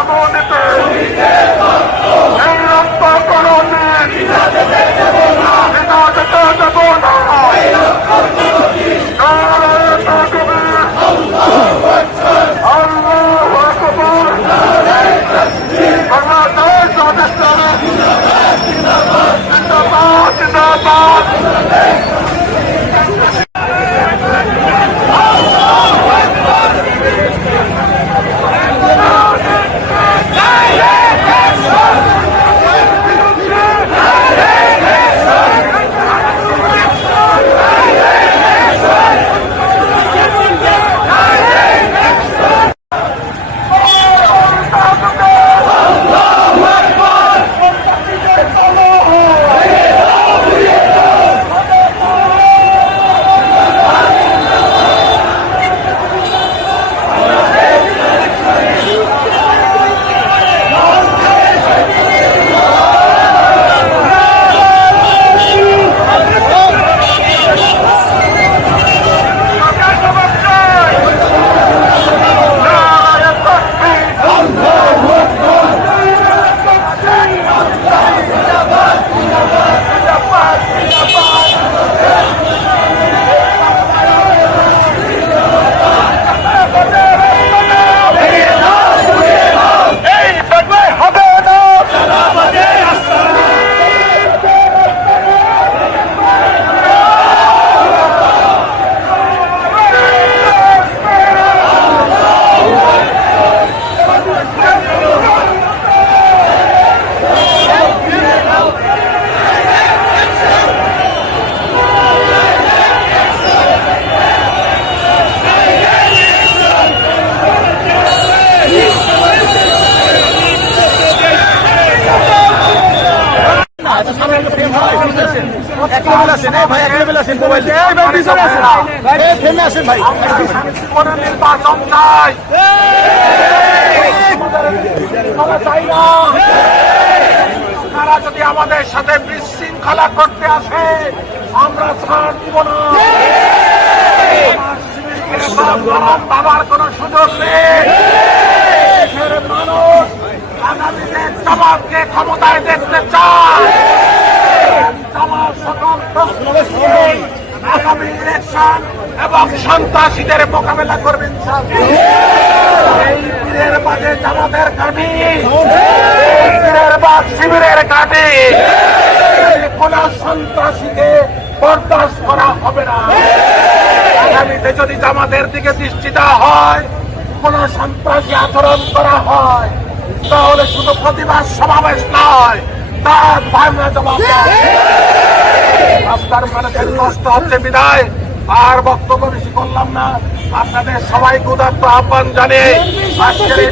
অবনীতে এই রক্ত কোনদিন পিতা যেতে দেব না। বাংলাদেশ পাকিস্তানের জিন্দাবাদ জিন্দাবাদ। নির্বাচন চাই, তারা যদি আমাদের সাথে বিশৃঙ্খলা করতে আসে আমরা ছাড় দিব না। বাবার কোন সুযোগ নেই। মানুষ আগামীতে জামাতকে ক্ষমতায় দেখতে চায়। জামাত সকল আগামী ইলেকশন এবং সন্ত্রাসীদের মোকাবেলা করবেন। এই পীরের বাজে জামাতের ঘাঁটি, পীরের বাগ শিবিরের ঘাঁটি, কোন সন্ত্রাসীকে বরদাস্ত করা হবে না। আগামীতে যদি জামাতের দিকে দৃষ্টি দেওয়া হয়, কোন সন্ত্রাসী আচরণ করা হয়, তাহলে শুধু প্রতিবাদ সমাবেশ নয়, তার ভাঙা জবাব আপনার মানুষের কষ্ট হচ্ছে বিদায় আর বক্তব্য বেশি করলাম না। আপনাদের সবাইকে উদাত্ত আহ্বান জানিয়ে আজকের